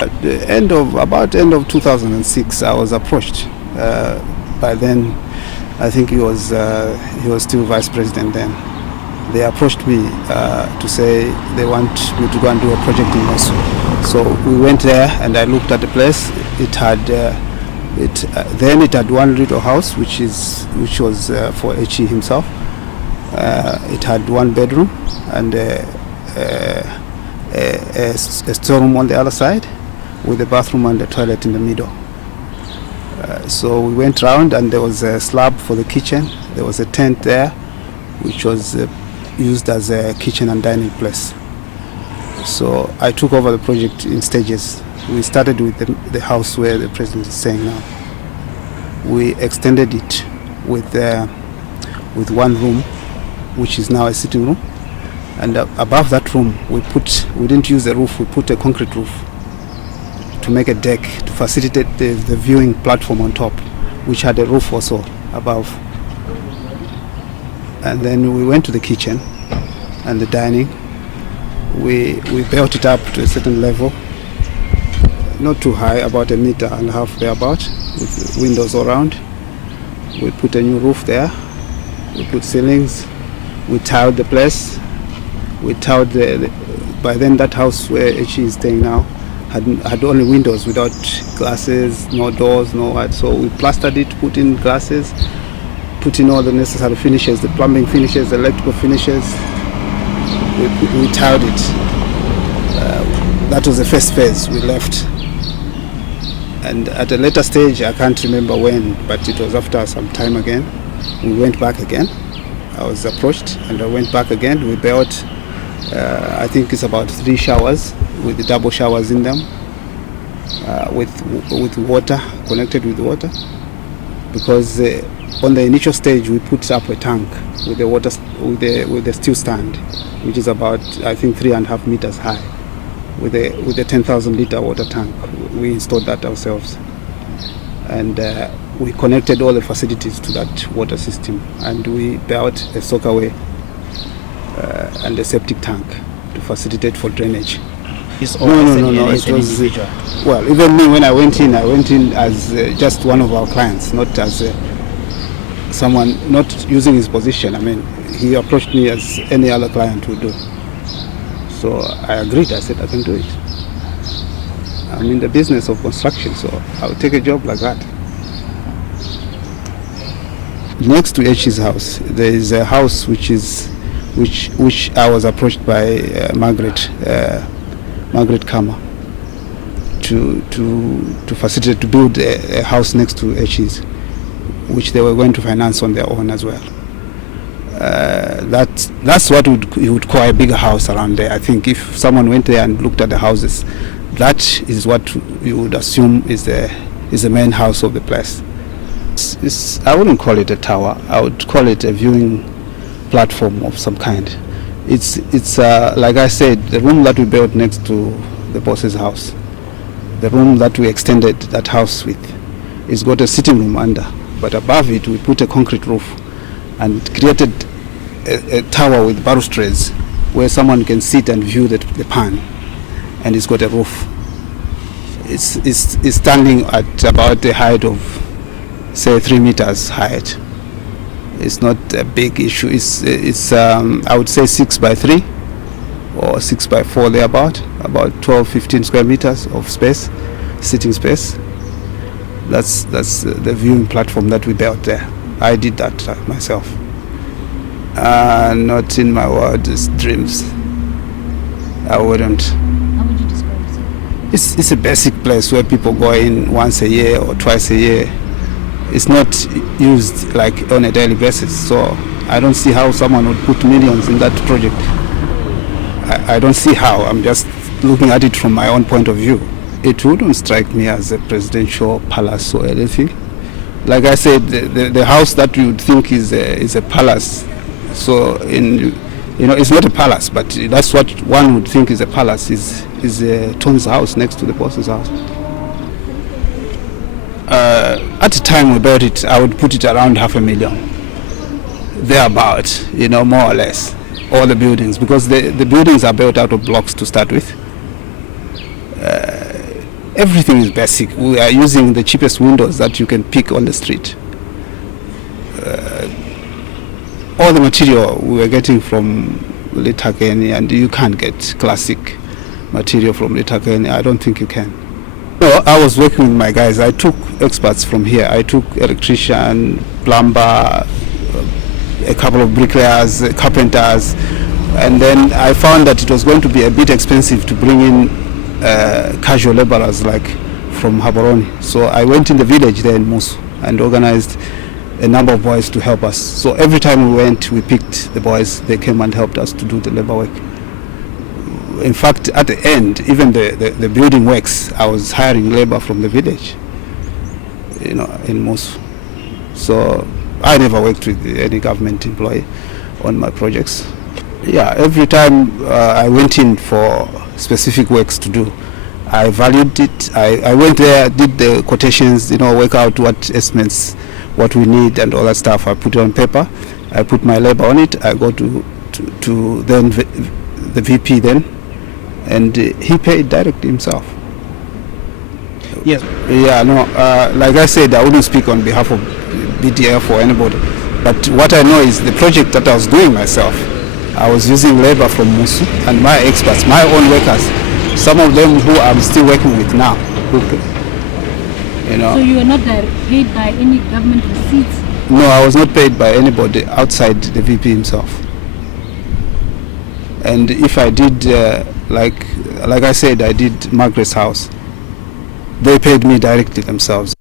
At the end of 2006, I was approached. By then, I think he was still vice president then. They approached me to say they want me to go and do a project in Mosu. So we went there and I looked at the place. It had then it had one little house which was for H.E. himself. It had one bedroom and a storeroom on the other side, with a bathroom and a toilet in the middle. So we went round and there was a slab for the kitchen. There was a tent there, which was used as a kitchen and dining place. So I took over the project in stages. We started with the house where the president is staying now. We extended it with one room, which is now a sitting room. And above that room, we didn't use a roof, we put a concrete roof to make a deck to facilitate the viewing platform on top, which had a roof also above. And then we went to the kitchen and the dining. We built it up to a certain level, not too high, about 1.5 meters thereabout, with windows all around. We put a new roof there. We put ceilings. We tiled the place. We tiled by then that house where H.E. is staying now had only windows without glasses, no doors, no what. So we plastered it, put in glasses, put in all the necessary finishes, the plumbing finishes, the electrical finishes. We tiled it. That was the first phase we left. And at a later stage, I can't remember when, but it was after some time again, we went back again. I was approached and I went back again. We built, I think it's about 3 showers with the double showers in them, with water, connected with water. Because on the initial stage, we put up a tank with the water, with the steel stand, which is about, I think, 3.5 meters high, with a 10,000 liter water tank. We installed that ourselves, and we connected all the facilities to that water system, and we built a soakaway and a septic tank to facilitate for drainage. No. It was well, even me when I went in as just one of our clients, not as someone not using his position. I mean, he approached me as any other client would do. So I agreed. I said I can do it. I'm in the business of construction, so I'll take a job like that. Next to H.E.'s house, there is a house which I was approached by Margaret Khama to facilitate to build a house next to H.E.'s, which they were going to finance on their own as well. That's what you would call a bigger house around there. I think if someone went there and looked at the houses, that is what you would assume is the main house of the place. I wouldn't call it a tower. I would call it a viewing platform of some kind. It's like I said, the room that we built next to the boss's house, the room that we extended that house with, it's got a sitting room under, but above it we put a concrete roof and created a tower with balustrades where someone can sit and view the pan, and it's got a roof. It's standing at about the height of, say, 3 meters height. It's not a big issue. It's I would say 6 by 3 or 6 by 4 thereabout, about 12-15 square meters of space, sitting space. That's the viewing platform that we built there. I did that myself. Not in my wildest dreams. I wouldn't. How would you describe it? It's a basic place where people go in once a year or twice a year. It's not used like on a daily basis, so I don't see how someone would put millions in that project. I don't see how. I'm just looking at it from my own point of view. It wouldn't strike me as a presidential palace or anything. Like I said, the house that you would think is a palace. So it's not a palace, but that's what one would think is a palace. Is Ton's house next to the boss's house. At the time we built it, I would put it around $500,000, thereabout, more or less, all the buildings, because the buildings are built out of blocks to start with. Everything is basic. We are using the cheapest windows that you can pick on the street. All the material we were getting from Litakeni, and you can't get classic material from Litakeni. I don't think you can. No, I was working with my guys. I took experts from here. I took electrician, plumber, a couple of bricklayers, carpenters, and then I found that it was going to be a bit expensive to bring in casual laborers like from Haboroni. So I went in the village there in Mosu and organized a number of boys to help us. So every time we went, we picked the boys. They came and helped us to do the labor work. In fact, at the end, even the building works, I was hiring labor from the village, you know, in Mosu. So I never worked with any government employee on my projects. Yeah, every time I went in for specific works to do, I valued it. I went there, did the quotations, you know, work out what estimates, what we need and all that stuff. I put it on paper. I put my labor on it. I go to then the VP then, and he paid directly himself. Yes. Yeah, no, like I said, I wouldn't speak on behalf of BDF or anybody. But what I know is the project that I was doing myself, I was using labor from Mosu and my experts, my own workers, some of them who I'm still working with now. You know. So you are not paid by any government receipts? No, I was not paid by anybody outside the VP himself. And if I did, like I said, I did Margaret's house, they paid me directly themselves.